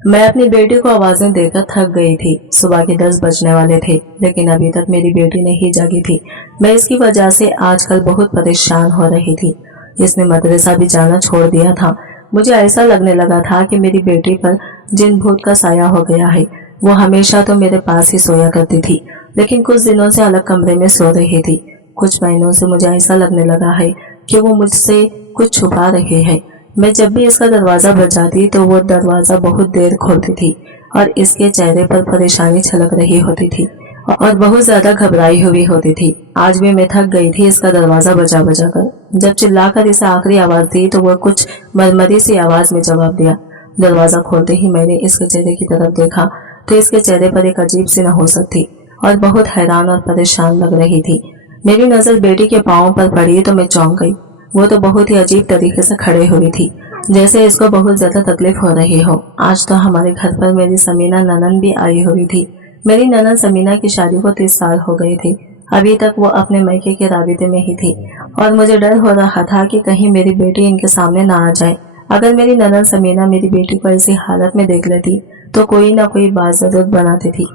मैं अपनी बेटी को आवाजें देकर थक गई थी। सुबह के 10 बजने वाले थे, लेकिन अभी तक मेरी बेटी नहीं जागी थी। मैं इसकी वजह से आजकल बहुत परेशान हो रही थी। इसने मदरसा भी जाना छोड़ दिया था। मुझे ऐसा लगने लगा था कि मेरी बेटी पर जिन भूत का साया हो गया है। वो हमेशा तो मेरे पास ही सोया करती थी, लेकिन कुछ दिनों से अलग कमरे में सो रही थी। कुछ महीनों से मुझे ऐसा लगने लगा है कि वो मुझसे कुछ छुपा रही है। मैं जब भी इसका दरवाजा बजाती तो वो दरवाजा बहुत देर खोलती थी और इसके चेहरे पर परेशानी छलक रही होती थी और बहुत ज्यादा घबराई हुई होती थी। आज भी मैं थक गई थी इसका दरवाजा बजा बजा कर। जब चिल्लाकर इसे आखिरी आवाज दी तो वो कुछ मरमरी सी आवाज में जवाब दिया। दरवाजा खोलते ही मैंने इसके चेहरे की तरफ देखा तो इसके चेहरे पर एक अजीब सी नहुसत थी और बहुत हैरान और परेशान लग रही थी। मेरी नजर बेटी के पाँव पर पड़ी तो मैं चौंक गई। वो तो बहुत ही अजीब तरीके से खड़े हुई थी, जैसे इसको बहुत ज्यादा तकलीफ हो रही हो। आज तो हमारे घर पर मेरी समीना ननन भी आई हुई थी। मेरी ननन समीना की शादी को 30 साल हो गए थे। अभी तक वो अपने मायके के राबिते में ही थी और मुझे डर हो रहा था कि कहीं मेरी बेटी इनके सामने ना आ जाए। अगर मेरी ननन समीना मेरी बेटी को ऐसी हालत में देख लेती तो कोई ना कोई बात जरूर बनाती थी।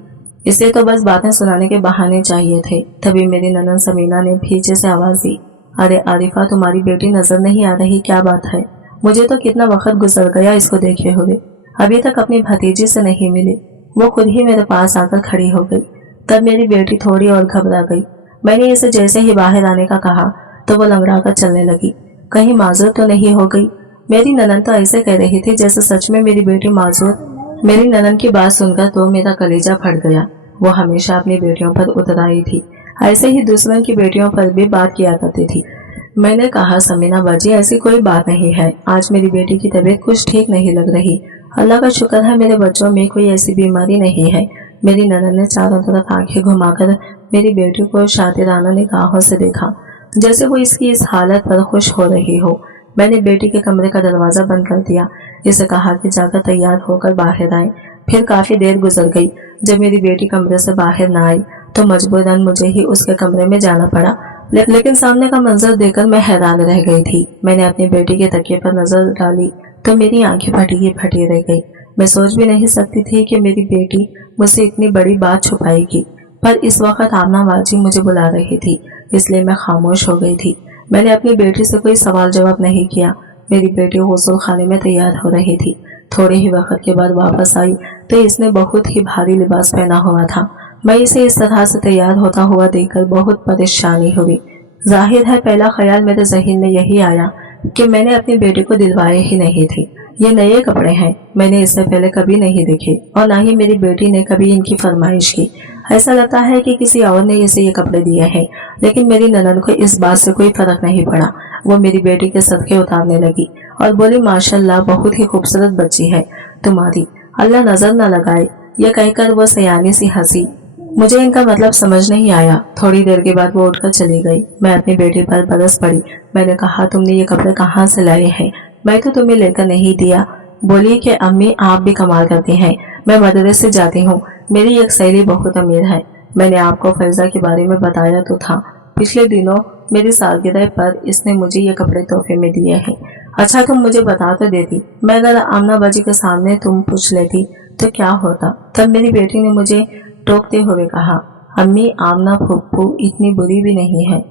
इसे तो बस बातें सुनाने के बहाने चाहिए थे। तभी मेरी ननन समीना ने पीछे से आवाज दी, अरे आरिफा, तुम्हारी बेटी नजर नहीं आ रही, क्या बात है? मुझे तो कितना वक्त गुजर गया इसको देखे हुए, अभी तक अपनी भतीजी से नहीं मिली। वो खुद ही मेरे पास आकर खड़ी हो गई। तब मेरी बेटी थोड़ी और घबरा गई। मैंने इसे जैसे ही बाहर आने का कहा तो वो लंगड़ा कर चलने लगी। कहीं माजूर तो नहीं हो गई? मेरी ननन तो ऐसे कह रही थी जैसे सच में मेरी बेटी माजूर। मेरी ननन की बात सुनकर तो मेरा कलेजा फट गया। वो हमेशा अपनी बेटियों पर उतर आई थी, ऐसे ही दूसरों की बेटियों पर भी बात किया करती थी। मैंने कहा, समीना बाजी, ऐसी कोई बात नहीं है। आज मेरी बेटी की तबीयत कुछ ठीक नहीं लग रही। अल्लाह का शुक्र है मेरे बच्चों में कोई ऐसी बीमारी नहीं है। मेरी ननन ने चारों तरफ आंखें घुमाकर मेरी बेटी को शातिराना निगाहों से देखा, जैसे वो इसकी इस हालत पर खुश हो रही हो। मैंने बेटी के कमरे का दरवाजा बंद कर दिया। इसे कहा कि जाकर तैयार होकर बाहर आए। फिर काफी देर गुजर गई। जब मेरी बेटी कमरे से बाहर न आई तो मजबूरन मुझे ही उसके कमरे में जाना पड़ा। लेकिन सामने का मंजर देखकर मैं हैरान रह गई थी। मैंने अपनी बेटी के तकिए पर नजर डाली तो मेरी आंखें फटी रह गई। मैं सोच भी नहीं सकती थी कि मेरी बेटी मुझसे इतनी बड़ी बात छुपाएगी, पर इस वक्त आमना बाजी मुझे बुला रही थी, इसलिए मैं खामोश हो गई थी। मैंने अपनी बेटी से कोई सवाल जवाब नहीं किया। मेरी बेटी गुस्ल खाने में तैयार हो रही थी। थोड़े ही वक्त के बाद वापस आई तो इसने बहुत ही भारी लिबास पहना हुआ था। मैं इसे इस तरह से तैयार होता हुआ देखकर बहुत परेशानी हुई। जाहिर है पहला ख्याल मेरे जहन में यही आया कि मैंने अपनी बेटी को दिलवाए ही नहीं थे। ये नए कपड़े हैं, मैंने इससे पहले कभी नहीं देखे और ना ही मेरी बेटी ने कभी इनकी फरमाइश की। ऐसा लगता है कि किसी और ने इसे ये कपड़े दिए हैं। लेकिन मेरी ननद को इस बात से कोई फर्क नहीं पड़ा। वो मेरी बेटी के सदके उतारने लगी और बोली, माशाल्लाह, बहुत ही खूबसूरत बच्ची है तुम्हारी, अल्लाह नजर न लगाए। यह कहकर वो सयानी सी हंसी। मुझे इनका मतलब समझ नहीं आया। थोड़ी देर के बाद वो उठकर चली गई। मैं अपनी बेटी पर बरस पड़ी। मैंने कहा, तुमने ये कपड़े कहाँ से लाए हैं? मैं तो तुम्हें लेकर नहीं दिया। बोली कि अम्मी, आप भी कमाल करती हैं। मैं मदरसे से जाती हूँ, मेरी एक सहेली बहुत अमीर है। मैंने आपको फैजा के बारे में बताया तो था। पिछले दिनों मेरी सालगिरह पर इसने मुझे ये कपड़े तोहफे में दिए हैं। अच्छा, तुम मुझे बता तो देती। मैं अगर आमना बाजी के सामने तुम पूछ लेती तो क्या होता? तब मेरी बेटी ने मुझे टोकते हुए कहा, अम्मी, आमना फूफू इतनी बुरी भी नहीं है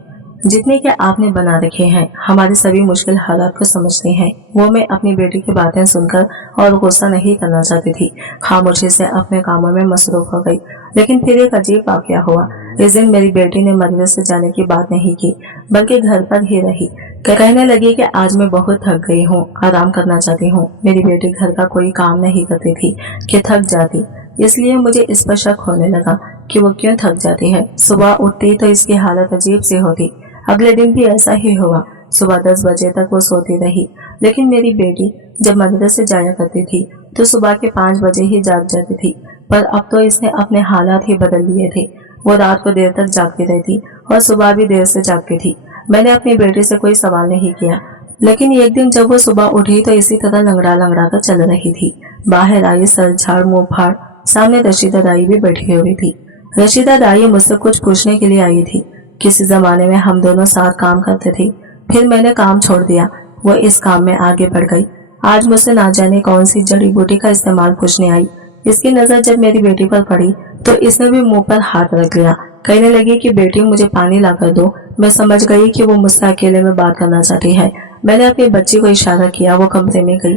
जितने कि आपने बना रखे हैं। हमारी सभी मुश्किल हालात को समझते हैं। वो मैं अपनी बेटी की बातें सुनकर और गुस्सा नहीं करना चाहती थी। खामोशी से अपने कामों में मसरूफ हो गई। लेकिन फिर एक अजीब वाकया हुआ। इस दिन मेरी बेटी ने मदरसे जाने की बात नहीं की, बल्कि घर पर ही रही। कहने लगी कि आज मैं बहुत थक गई हूँ, आराम करना चाहती हूँ। मेरी बेटी घर का कोई काम नहीं करती थी कि थक जाती, इसलिए मुझे इस पर शक होने लगा कि वो क्यों थक जाती है। सुबह उठती तो इसकी हालत अजीब सी होती। अगले दिन भी ऐसा ही हुआ। सुबह 10 बजे तक वो सोती रही। लेकिन मेरी बेटी जब मदरसे जाया करती थी तो सुबह के 5 बजे ही जाग जाती थी। पर अब तो इसने अपने हालात ही बदल लिए थे। वो रात को देर तक जागती रहती और सुबह भी देर से जागती थी। मैंने अपनी बेटी से कोई सवाल नहीं किया। लेकिन एक दिन जब वो सुबह उठी तो इसी तरह लंगड़ा लंगड़ा कर चल रही थी। बाहर आई, सर झाड़ मुंह फाड़। सामने रशीदा दाई भी बैठी हुई थी। रशीदा दाई मुझसे कुछ पूछने के लिए आई थी। किसी जमाने में हम दोनों साथ काम करते थे, फिर मैंने काम छोड़ दिया। वो इस काम में आगे बढ़ गई। आज मुझसे ना जाने कौन सी जड़ी बूटी का इस्तेमाल पूछने आई। इसकी नजर जब मेरी बेटी पर पड़ी तो इसने भी मुंह पर हाथ रख लिया। कहने लगी कि बेटी मुझे पानी ला कर दो। मैं समझ गई कि वो मुझसे अकेले में बात करना चाहती है। मैंने अपनी बच्ची को इशारा किया, वो कमरे में गई।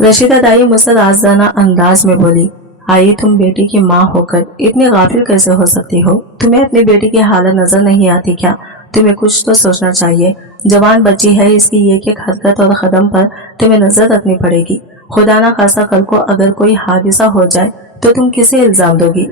रशीदा दाई मुझसे राज़ाना अंदाज में बोली, आई तुम बेटी की माँ होकर इतनी गाफिल कैसे हो सकती हो? तुम्हें अपनी बेटी की हालत नजर नहीं आती क्या? तुम्हें कुछ तो सोचना चाहिए। जवान बच्ची है, इसकी एक एक हरकत और कदम पर तुम्हें नजर रखनी पड़ेगी। खुदा ना खासा कल को अगर कोई हादसा हो जाए तो तुम किसे इल्जाम दोगी?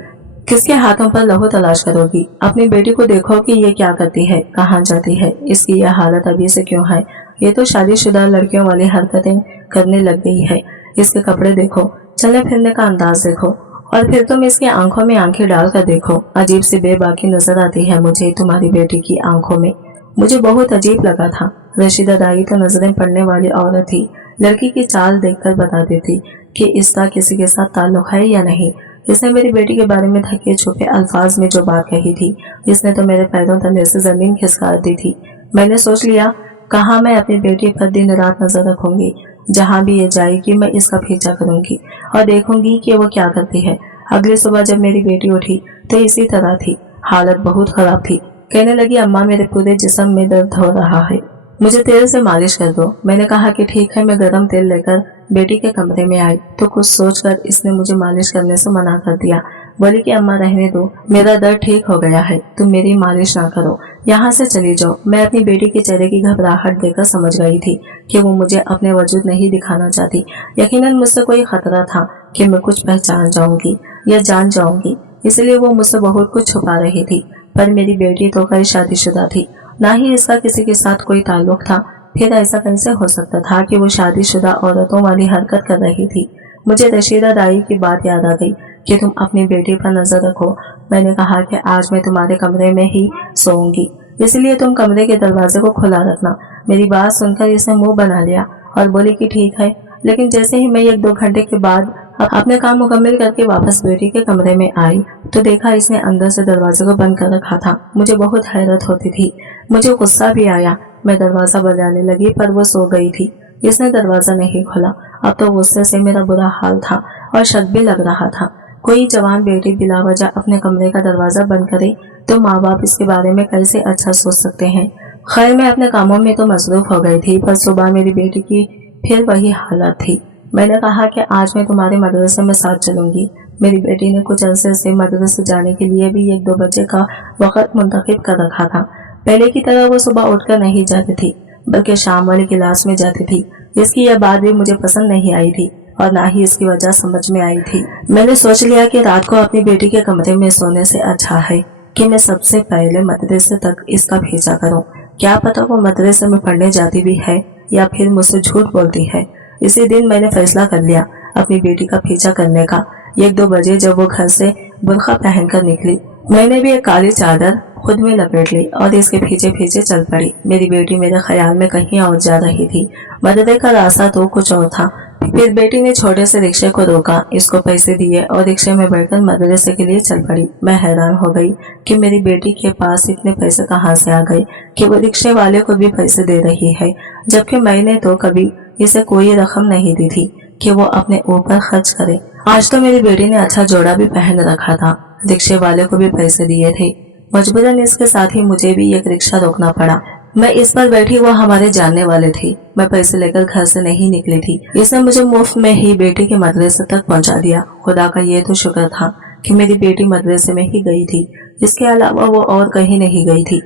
किसके हाथों पर लहू तलाश करोगी? अपनी बेटी को देखो कि ये क्या करती है, कहाँ जाती है, इसकी यह हालत अभी से क्यों है? ये तो शादीशुदा लड़कियों वाली हरकतें करने लग गई है। इसके कपड़े देखो, चलने फिरने का अंदाज देखो, और फिर तुम इसकी आंखों में आंखें डालकर देखो। अजीब सी बेबाकी नजर आती है मुझे तुम्हारी बेटी की आंखों में। मुझे बहुत अजीब लगा था। रशीदा दाई तो नजरें पड़ने वाली औरत थी। लड़की की चाल देखकर बता देती कि इसका किसी के साथ ताल्लुक है या नहीं। इसने मेरी बेटी के बारे में थके छुपे अल्फाज में जो बात कही थी, इसने तो मेरे पैरों तले से जमीन खिसका दी थी। मैंने सोच लिया, कहा मैं अपनी बेटी पर दिन रात नजर रखूंगी। जहां भी ये जाएगी मैं इसका पीछा करूंगी और देखूंगी कि वो क्या करती है। अगली सुबह जब मेरी बेटी उठी तो इसी तरह थी, हालत बहुत खराब थी। कहने लगी, अम्मा मेरे पूरे जिस्म में दर्द हो रहा है, मुझे तेल से मालिश कर दो। मैंने कहा कि ठीक है। मैं गर्म तेल लेकर बेटी के कमरे में आई तो कुछ सोचकर इसने मुझे मालिश करने से मना कर दिया। बोली कि अम्मा रहने दो, मेरा दर्द ठीक हो गया है, तुम मेरी मालिश ना करो, यहाँ से चली जाओ। मैं अपनी बेटी के चेहरे की घबराहट देखकर समझ गई थी कि वो मुझे अपने वजूद नहीं दिखाना चाहती। यकीनन मुझसे कोई खतरा था कि मैं कुछ पहचान जाऊंगी या जान जाऊंगी, इसलिए वो मुझसे बहुत कुछ छुपा रही थी। पर मेरी बेटी तो कई शादीशुदा थी, ना ही इसका किसी के साथ कोई ताल्लुक था। फिर ऐसा कैसे हो सकता था कि वो शादीशुदा औरतों वाली हरकत कर रही थी? मुझे रशीदा दाई की बात याद आ गई कि तुम अपनी बेटी पर नजर रखो। मैंने कहा कि आज मैं तुम्हारे कमरे में ही सोऊंगी, इसलिए तुम कमरे के दरवाजे को खुला रखना। मेरी बात सुनकर इसने मुंह बना लिया और बोली कि ठीक है। लेकिन जैसे ही मैं 1-2 घंटे के बाद अपने काम मुकम्मल करके वापस बेटी के कमरे में आई तो देखा इसने अंदर से दरवाजे को बंद कर रखा था। मुझे बहुत हैरत होती थी, मुझे गुस्सा भी आया। मैं दरवाजा बजाने लगी पर वो सो गई थी। इसने दरवाजा नहीं खोला। अब तो गुस्से से मेरा बुरा हाल था और शक भी लग रहा था। कोई जवान बेटी बिला वजह अपने कमरे का दरवाजा बंद करे तो माँ बाप इसके बारे में कैसे अच्छा सोच सकते हैं। खैर मैं अपने कामों में तो मसरूफ हो गई थी, पर सुबह मेरी बेटी की फिर वही हालत थी। मैंने कहा कि आज मैं तुम्हारे मदरसे में साथ चलूंगी। मेरी बेटी ने कुछ अरसे से मदरसे जाने के लिए भी 1-2 बजे का वक्त मुंतखब कर रखा था। पहले की तरह वो सुबह उठकर नहीं जाती थी, बल्कि शाम वाली क्लास में जाती थी। इसकी यह बात भी मुझे पसंद नहीं आई थी और ना ही इसकी वजह समझ में आई थी। मैंने सोच लिया कि रात को अपनी बेटी के कमरे में सोने से अच्छा है कि मैं सबसे पहले मदरसे तक इसका भेजा करूं। क्या पता वो मदरसे में पढ़ने जाती भी है या फिर मुझसे झूठ बोलती है। इसी दिन मैंने फैसला कर लिया अपनी बेटी का पीछा करने का। 1-2 बजे जब वो घर से बुर्का पहनकर निकली, मैंने भी एक काली चादर खुद में लपेट ली और इसके पीछे पीछे चल पड़ी। मेरी बेटी मेरे ख्याल में कहीं और जा रही थी। मदरसे का रास्ता तो कुछ और था। फिर बेटी ने छोटे से रिक्शे को रोका, इसको पैसे दिए और रिक्शे में बैठकर मदरसे के लिए चल पड़ी। मैं हैरान हो गई कि मेरी बेटी के पास इतने पैसे कहाँ से आ गए कि वो रिक्शे वाले को भी पैसे दे रही है, जबकि मैंने तो कभी इसे कोई रकम नहीं दी थी कि वो अपने ऊपर खर्च करे। आज तो मेरी बेटी ने अच्छा जोड़ा भी पहन रखा था, रिक्शे वाले को भी पैसे दिए थे। मजबूरन इसके साथ ही मुझे भी एक रिक्शा रोकना पड़ा। मैं इस पर बैठी, वो हमारे जानने वाले थे। मैं पैसे लेकर घर से नहीं निकली थी। इसने मुझे मुफ्त में ही बेटी के मदरसे तक पहुंचा दिया। खुदा का ये तो शुक्र था कि मेरी बेटी मदरसे में ही गई थी, इसके अलावा वो और कहीं नहीं गई थी।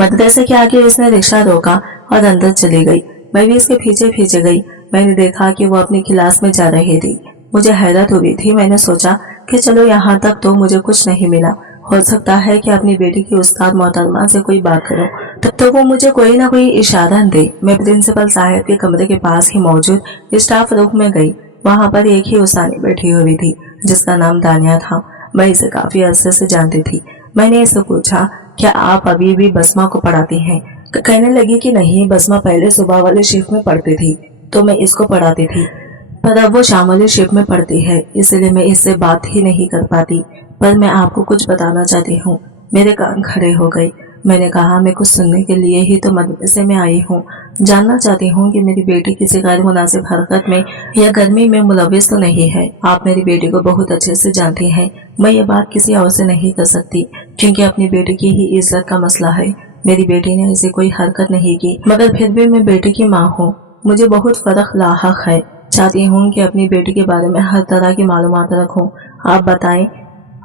मदरसे के आगे इसने रिक्शा रोका और अंदर चली गई। मैं भी इसके पीछे पीछे गई। मैंने देखा कि वो अपनी क्लास में जा रही थी। मुझे हैरत हुई थी। मैंने सोचा कि चलो यहाँ तक तो मुझे कुछ नहीं मिला, हो सकता है कि अपनी बेटी की उस्ताद मोहतरमा से कोई बात करो तो वो मुझे कोई ना कोई इशारा दे। मैं प्रिंसिपल साहब के कमरे के पास ही मौजूद स्टाफ रूम में गई। वहाँ पर एक ही उस्तानी बैठी हुई थी जिसका नाम दानिया था। मैं इसे काफी अरसे से जानती थी। मैंने इसे पूछा, क्या आप अभी भी बसमा को पढ़ाती हैं? कहने लगी कि नहीं, बसमा पहले सुबह वाले शिफ्ट में पढ़ती थी तो मैं इसको पढ़ाती थी, पर अब वो शाम वाले शिफ्ट में पढ़ती है, इसलिए मैं इससे बात ही नहीं कर पाती। पर मैं आपको कुछ बताना चाहती हूँ। मेरे कान खड़े हो गए। میں نے کہا میں کچھ سننے کے لیے ہی تو مدرسے میں آئی ہوں، جاننا چاہتی ہوں کہ میری بیٹی کسی غیر مناسب حرکت میں یا گرمی میں ملوث تو نہیں ہے۔ آپ میری بیٹی کو بہت اچھے سے جانتی ہیں، میں یہ بات کسی اور سے نہیں کر سکتی کیونکہ اپنی بیٹی کی ہی عزت کا مسئلہ ہے۔ میری بیٹی نے ایسی کوئی حرکت نہیں کی، مگر پھر بھی میں بیٹی کی ماں ہوں، مجھے بہت فرق لاحق ہے۔ چاہتی ہوں کہ اپنی بیٹی کے بارے میں ہر طرح کی معلومات رکھوں۔ آپ بتائیں،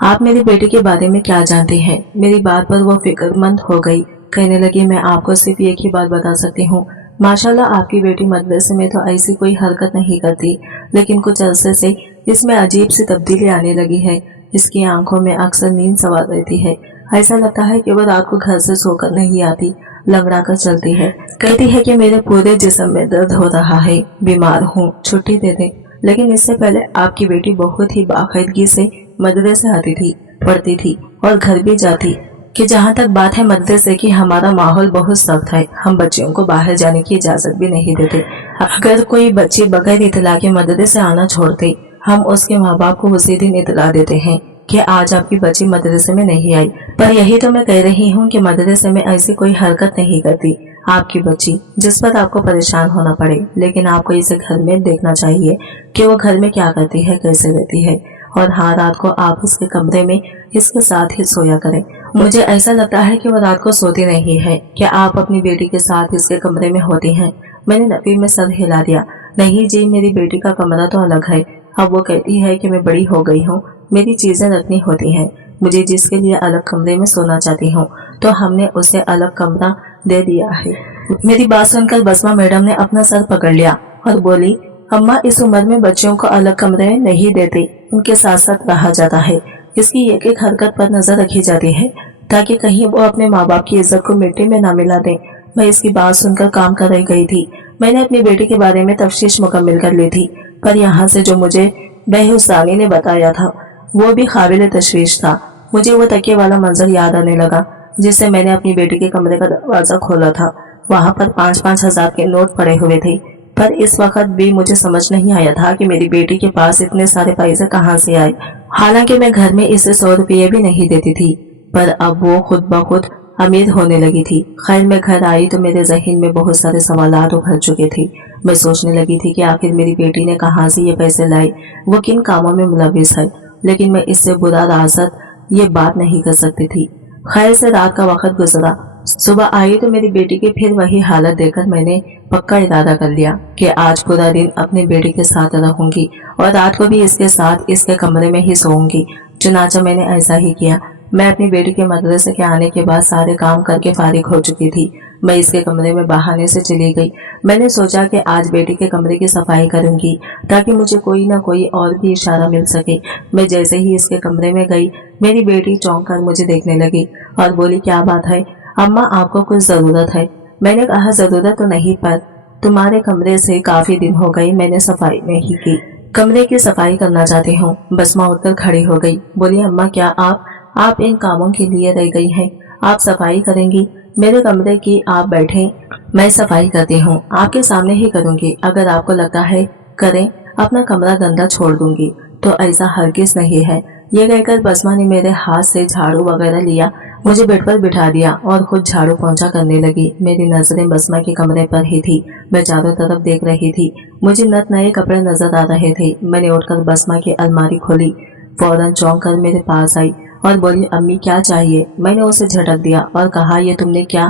آپ میری بیٹی کے بارے میں کیا جانتی ہیں؟ میری بات پر وہ فکر مند ہو گئی، کہنے لگی میں آپ کو صرف ایک ہی بات بتا سکتی ہوں، ماشاءاللہ آپ کی بیٹی مدرسے میں تو ایسی کوئی حرکت نہیں کرتی، لیکن کچھ عرصے سے اس میں عجیب سی تبدیلی آنے لگی ہے۔ اس کی آنکھوں میں اکثر نیند سوار رہتی ہے، ایسا لگتا ہے کہ وہ رات کو گھر سے سو کر نہیں آتی، لنگڑا کر چلتی ہے، کہتی ہے کہ میرے پورے جسم میں درد ہو رہا ہے، بیمار ہوں، چھٹی دے دیں۔ لیکن اس سے پہلے آپ کی بیٹی بہت ہی باقاعدگی سے مدرسے آتی تھی، پڑھتی تھی اور گھر بھی جاتی۔ کہ جہاں تک بات ہے مدرسے کی، ہمارا ماحول بہت سخت ہے، ہم بچیوں کو باہر جانے کی اجازت بھی نہیں دیتے۔ اگر کوئی بچی بغیر اطلاع کے مدرسے آنا چھوڑتے، ہم اس کے ماں باپ کو اسی دن اطلاع دیتے ہیں کہ آج آپ کی بچی مدرسے میں نہیں آئی۔ پر یہی تو میں کہہ رہی ہوں کہ مدرسے میں ایسی کوئی حرکت نہیں کرتی آپ کی بچی جس پر آپ کو پریشان ہونا پڑے، لیکن آپ کو اسے گھر میں دیکھنا چاہیے کہ وہ گھر میں کیا کرتی ہے، کیسے رہتی ہے، اور ہاں رات کو آپ اس کے کمرے میں اس کے ساتھ ہی سویا کریں۔ مجھے ایسا لگتا ہے کہ وہ رات کو سوتی نہیں ہے کہ آپ اپنی بیٹی کے ساتھ اس کے کمرے میں ہوتی ہیں۔ میں نے نفی میں سر ہلا دیا، نہیں جی، میری بیٹی کا کمرہ تو الگ ہے۔ اب وہ کہتی ہے کہ میں بڑی ہو گئی ہوں، میری چیزیں رکھنی ہوتی ہیں، مجھے جس کے لیے الگ کمرے میں سونا چاہتی ہوں تو ہم نے اسے الگ کمرہ دے دیا ہے۔ میری بات سن کر بسمہ میڈم نے اپنا سر پکڑ لیا اور بولی، اماں اس عمر میں بچیوں کو الگ کمرے نہیں دیتے، ان کے ساتھ ساتھ رہا جاتا ہے، اس کی ایک ایک حرکت پر نظر رکھی جاتی ہے تاکہ کہیں وہ اپنے ماں باپ کی عزت کو مٹی میں نہ ملا دیں۔ میں اس کی بات سن کر کام کر رہ گئی تھی، میں نے اپنی بیٹی کے بارے میں تفتیش مکمل کر لی تھی، پر یہاں سے جو مجھے بہوثانی نے بتایا تھا وہ بھی قابل تشویش تھا۔ مجھے وہ تکیے والا منظر یاد آنے لگا جس سے میں نے اپنی بیٹی کے کمرے کا دروازہ کھولا تھا، وہاں پر 5-5 ہزار کے نوٹ پڑے ہوئے تھے، پر اس وقت بھی مجھے سمجھ نہیں آیا تھا کہ میری بیٹی کے پاس اتنے سارے پیسے کہاں سے آئے، حالانکہ میں گھر میں اسے 100 روپے بھی نہیں دیتی تھی، پر اب وہ خود بخود امیر ہونے لگی تھی۔ خیر میں گھر آئی تو میرے ذہن میں بہت سارے سوالات ابھر چکے تھے۔ میں سوچنے لگی تھی کہ آخر میری بیٹی نے کہاں سے یہ پیسے لائے، وہ کن کاموں میں ملوث ہے، لیکن میں اس سے برا راست یہ بات نہیں کر سکتی تھی۔ خیر سے رات کا وقت گزرا، صبح آئی تو میری بیٹی کی پھر وہی حالت دیکھ کر میں نے پکا ارادہ کر لیا کہ آج پورا دن اپنی بیٹی کے ساتھ رہوں گی اور رات کو بھی اس کے ساتھ اس کے کمرے میں ہی سوؤں گی۔ چنانچہ میں نے ایسا ہی کیا۔ میں اپنی بیٹی کے مدرسے کے آنے کے بعد سارے کام کر کے فارغ ہو چکی تھی۔ میں اس کے کمرے میں بہانے سے چلی گئی۔ میں نے سوچا کہ آج بیٹی کے کمرے کی صفائی کروں گی تاکہ مجھے کوئی نہ کوئی اور بھی اشارہ مل سکے۔ میں جیسے ہی اس کے کمرے میں گئی، میری بیٹی چونک کر مجھے دیکھنے لگی اور بولی، کیا بات ہے اماں، آپ کو کچھ ضرورت ہے؟ میں نے کہا، ضرورت تو نہیں، پر تمہارے کمرے سے کافی دن ہو گئی میں نے صفائی نہیں کی، کمرے کی صفائی کرنا چاہتی ہوں۔ بسمہ اٹھ کر کھڑی ہو گئی، بولی، اماں کیا آپ ان کاموں کے لیے رہ گئی ہیں؟ آپ صفائی کریں گی؟ میرے کمرے کی آپ بیٹھیں، میں صفائی کرتی ہوں، آپ کے سامنے ہی کروں گی، اگر آپ کو لگتا ہے کریں، اپنا کمرہ گندا چھوڑ دوں گی تو ایسا ہرگز نہیں ہے۔ یہ کہہ کر بسمہ نے میرے ہاتھ سے جھاڑو وغیرہ لیا، مجھے بیڈ پر بٹھا دیا اور خود جھاڑو پونچھا کرنے لگی۔ میری نظریں بسمہ کے کمرے پر ہی تھی، میں چاروں طرف دیکھ رہی تھی، مجھے نت نئے کپڑے نظر آ رہے تھے۔ میں نے اٹھ کر بسمہ کی الماری کھولی، فوراً چونک کر میرے پاس آئی اور بولی، امی کیا چاہیے؟ میں نے اسے جھٹک دیا اور کہا، یہ تم نے کیا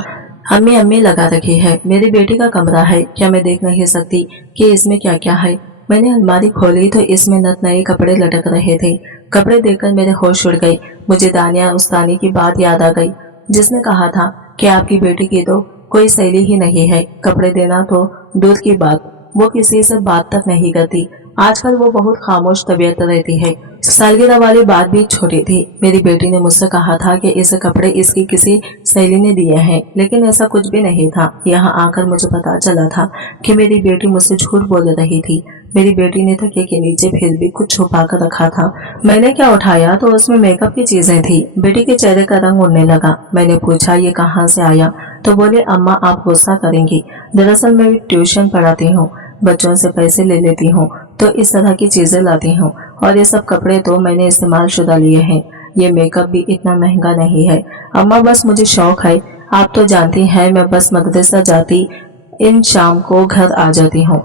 امی لگا رکھی ہے؟ میری بیٹی کا کمرہ ہے، کیا میں دیکھ نہیں سکتی کہ اس میں کیا کیا ہے؟ میں نے الماری کھولی تو اس میں نت نئے کپڑے لٹک رہے تھے۔ کپڑے دیکھ کر میرے ہوش اڑ گئے۔ مجھے دانیہ استانی کی بات یاد آ گئی جس نے کہا تھا کہ آپ کی بیٹی کی تو کوئی سہیلی ہی نہیں ہے، کپڑے دینا تو دور کی بات، وہ کسی سے بات تک نہیں کرتی، آج کل وہ بہت خاموش طبیعت رہتی ہے۔ سالگرہ والی بات بھی چھوٹی تھی، میری بیٹی نے مجھ سے کہا تھا کہ اس کپڑے اس کی کسی سہیلی نے دیے ہیں، لیکن ایسا کچھ بھی نہیں تھا۔ یہاں آ کر مجھے پتا چلا تھا کہ میری بیٹی مجھ سے جھوٹ بول رہی تھی۔ میری بیٹی نے تکیے کے نیچے پھر بھی کچھ چھپا کر رکھا تھا۔ میں نے کیا اٹھایا تو اس میں میک اپ کی چیزیں تھی۔ بیٹی کے چہرے کا رنگ اڑنے لگا۔ میں نے پوچھا، یہ کہاں سے آیا؟ تو بولے، اماں آپ غصہ کریں گی، دراصل میں ٹیوشن پڑھاتی ہوں، بچوں سے پیسے لے لیتی ہوں تو اس طرح کی چیزیں لاتی ہوں، اور یہ سب کپڑے تو میں نے استعمال شدہ لیے ہیں، یہ میک اپ بھی اتنا مہنگا نہیں ہے اماں، بس مجھے شوق ہے आप तो जानती हैं मैं बस मदरसा जाती इन शाम को घर आ जाती हूँ।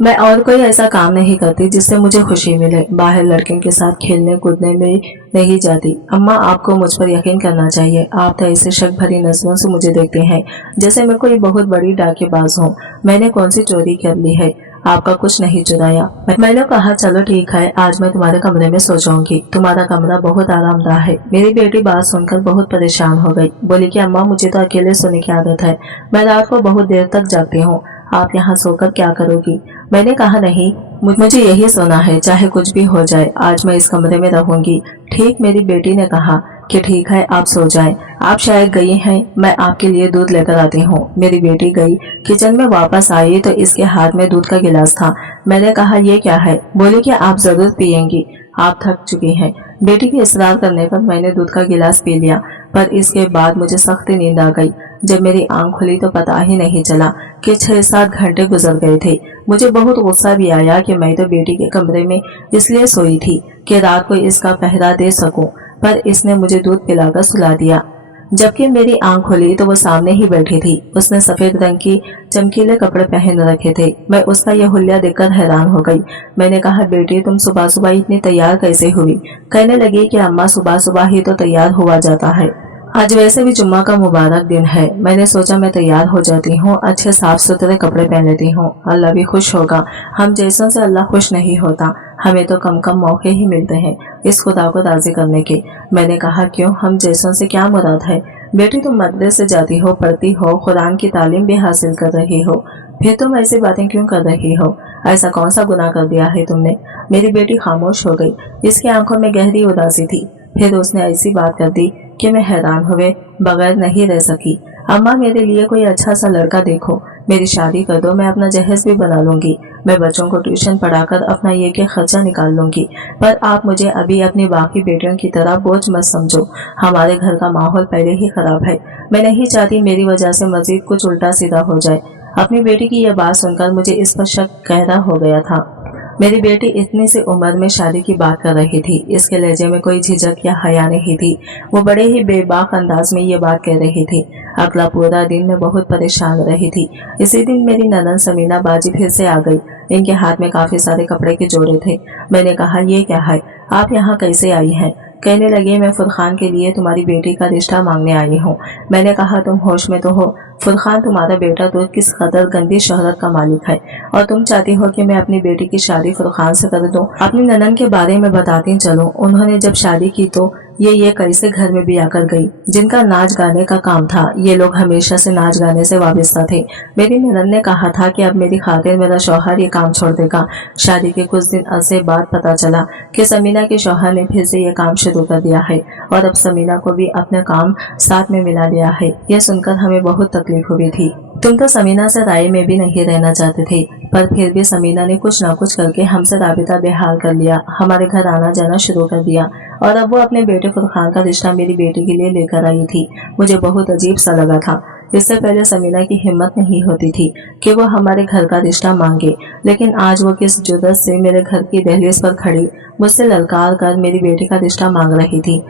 मैं और कोई ऐसा काम नहीं करती जिससे मुझे खुशी मिले। बाहर लड़कियों के साथ खेलने कूदने में नहीं जाती। अम्मा आपको मुझ पर यकीन करना चाहिए। आप तो ऐसे शक भरी नजरों से मुझे देखते हैं जैसे मैं कोई बहुत बड़ी डाकेबाज हूँ। मैंने कौन सी चोरी कर ली है? आपका कुछ नहीं चुराया। मैंने कहा चलो ठीक है, आज मैं तुम्हारे कमरे में सो जाऊंगी। तुम्हारा कमरा बहुत आरामदाह है। मेरी बेटी बात सुनकर बहुत परेशान हो गई। बोली कि अम्मा मुझे तो अकेले सोने की आदत है, मैं रात को बहुत देर तक जागती हूँ। आप यहाँ सोकर क्या करोगी? मैंने कहा नहीं, मुझे यही सोना है, चाहे कुछ भी हो जाए। आज मैं इस कमरे में रहूंगी। ठीक मेरी बेटी ने कहा कि ठीक है आप सो जाएं। आप शायद गई हैं, मैं आपके लिए दूध लेकर आती हूँ। मेरी बेटी गई। किचन में वापस आई तो इसके हाथ में दूध का गिलास था। मैंने कहा ये क्या है? बोली कि आप जरूर पियेंगी, आप थक चुकी हैं। बेटी के इसरार करने पर मैंने दूध का गिलास पी लिया, पर इसके बाद मुझे सख्त नींद आ गई। जब मेरी आंख खुली तो पता ही नहीं चला कि 6-7 घंटे गुजर गए थे। मुझे बहुत गुस्सा भी आया कि मैं तो बेटी के कमरे में इसलिए सोई थी कि रात को इसका पहरा दे सकूं, पर इसने मुझे दूध पिलाकर सुला दिया। जबकि मेरी आंख खुली तो वो सामने ही बैठी थी। उसने सफेद रंग की चमकीले कपड़े पहन रखे थे। मैं उसका यह हुलिया देखकर हैरान हो गई। मैंने कहा बेटी तुम सुबह सुबह इतनी तैयार कैसे हुई? कहने लगी कि अम्मा सुबह सुबह ही तो तैयार हुआ जाता है, आज वैसे भी जुम्मा का मुबारक दिन है। मैंने सोचा मैं तैयार हो जाती हूँ, अच्छे साफ सुथरे कपड़े पहन लेती हूँ, अल्लाह भी खुश होगा। हम जैसों से अल्लाह खुश नहीं होता, हमें तो कम कम मौके ही मिलते हैं इस खुदा को राजी करने के। मैंने कहा क्यों, हम जैसों से क्या मुराद है? बेटी तुम मदरसे जाती हो, पढ़ती हो, कुरान की तालीम भी हासिल कर रही हो, फिर तुम ऐसी बातें क्यों कर रही हो? ऐसा कौन सा गुनाह कर दिया है तुमने? मेरी बेटी खामोश हो गई। इसकी आंखों में गहरी उदासी थी। फिर उसने ऐसी बात कर दी कि मैं हैरान हुए बगैर नहीं रह सकी। अम्मा मेरे लिए कोई अच्छा सा लड़का देखो, मेरी शादी कर दो, मैं अपना जहेज भी बना लूंगी, मैं बच्चों को ट्यूशन पढ़ाकर अपना ये के खर्चा निकाल लूंगी। पर आप मुझे अभी अपनी बाकी बेटियों की तरह बोझ मत समझो। हमारे घर का माहौल पहले ही खराब है। मैं नहीं चाहती मेरी वजह से मजीद कुछ उल्टा सीधा हो जाए। अपनी बेटी की यह बात सुनकर मुझे इस पर शक गहरा हो गया था। मेरी बेटी इतनी सी उम्र में शादी की बात कर रही थी। इसके लहजे में कोई झिझक या हया नहीं थी। वो बड़े ही बेबाक अंदाज में ये बात कह रही थी। अगला पूरा दिन मैं बहुत परेशान रही थी। इसी दिन मेरी ननद समीना बाजी फिर से आ गई। इनके हाथ में काफी सारे कपड़े के जोड़े थे। मैंने कहा ये क्या है, आप यहाँ कैसे आई हैं? कहने लगे मैं फुरखान के लिए तुम्हारी बेटी का रिश्ता मांगने आई हूँ। मैंने कहा तुम होश में तो हो? फुरखान तुम्हारा बेटा तो किस कदर गंदी शोहरत का मालिक है, और तुम चाहती हो कि मैं अपनी बेटी की शादी फुरखान से कर दूं? अपनी ननन के बारे में बताती चलो। उन्होंने जब शादी की तो ये कैसे घर में भी आकर गई, जिनका नाच गाने का काम था। ये लोग हमेशा से नाच गाने से वाबस्ता थे। मेरी ननन ने कहा था कि अब मेरी खातिर मेरा शौहर ये काम छोड़ देगा। शादी के कुछ दिन अरसे बाद पता चला कि समीना के शौहर ने फिर से ये काम शुरू कर दिया है, और अब समीना को भी अपना काम साथ में मिला लिया है। यह सुनकर हमें बहुत तकलीफ हुई थी। तुम तो समीना से राय में भी नहीं रहना चाहते थे, पर फिर भी समीना ने कुछ न कुछ करके हमसे राबिता बेहाल कर लिया, हमारे घर आना जाना शुरू कर दिया, और अब वो अपने बेटे फुरखान का रिश्ता मेरी बेटी के लिए लेकर आई थी। मुझे बहुत अजीब सा लगा था। इससे पहले समीना की हिम्मत नहीं होती थी कि वो हमारे घर का रिश्ता मांगे, लेकिन आज वो किस जुर्रत से मेरे घर की दहलीज पर खड़ी मुझसे ललकार कर मेरी बेटी का रिश्ता मांग रही थी।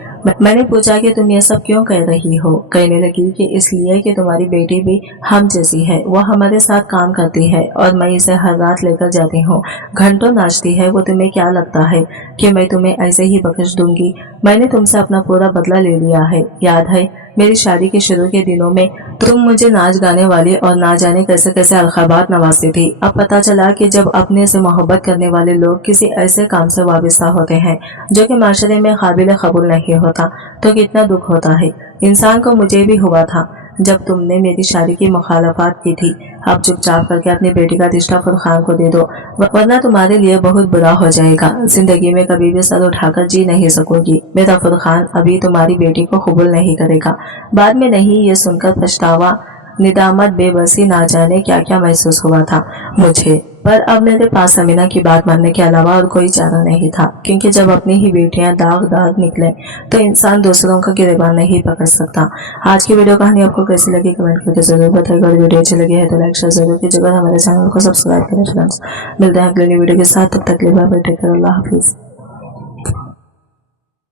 मैंने पूछा कि तुम ये सब क्यों कह रही हो? कहने लगी कि इसलिए कि तुम्हारी बेटी भी हम जैसी है, वो हमारे साथ काम करती है और मैं इसे हर रात लेकर जाती हूँ, घंटों नाचती है। वो तुम्हें क्या लगता है कि मैं तुम्हें ऐसे ही बख्श दूंगी? मैंने तुमसे अपना पूरा बदला ले लिया है। याद है मेरी शादी के शुरू के दिनों में तुम मुझे नाच गाने वाली और ना जाने कैसे कैसे अलखाबात नवाजती थी। अब पता चला कि जब अपने से मोहब्बत करने वाले लोग किसी ऐसे काम से वाबस्ता होते हैं जो कि माशरे में काबिल कबूल नहीं होता, तो कितना दुख होता है। इंसान को मुझे भी हुआ था जब तुमने मेरी शादी की मुखालफत की थी। अब चुपचाप करके अपनी बेटी का रिश्ता फुरखान को दे दो, वरना तुम्हारे लिए बहुत बुरा हो जाएगा। जिंदगी में कभी भी सर उठाकर जी नहीं सकोगी। मेरा फुरखान अभी तुम्हारी बेटी को कबूल नहीं करेगा। बाद में नहीं, ये सुनकर पछतावा, निदामत, बेबसी, ना जाने क्या क्या महसूस हुआ था मुझे। पर अब मेरे पास समीना की बात मानने के अलावा और कोई चारा नहीं था, क्योंकि जब अपनी ही बेटियां दागदार निकले तो इंसान दूसरों का गिरबान नहीं पकड़ सकता। आज की वीडियो कहानी आपको कैसी लगी कमेंट करके जरूर बताइएगा, और वीडियो अच्छी लगी है तो लाइक शेयर जरूर कीजिएगा, हमारे चैनल को सब्सक्राइब करें फ्रेंड्स। मिलते हैं अगले वीडियो के साथ, तब तक के लिए बाय बाय, टेक केयर, अल्लाह हाफिज।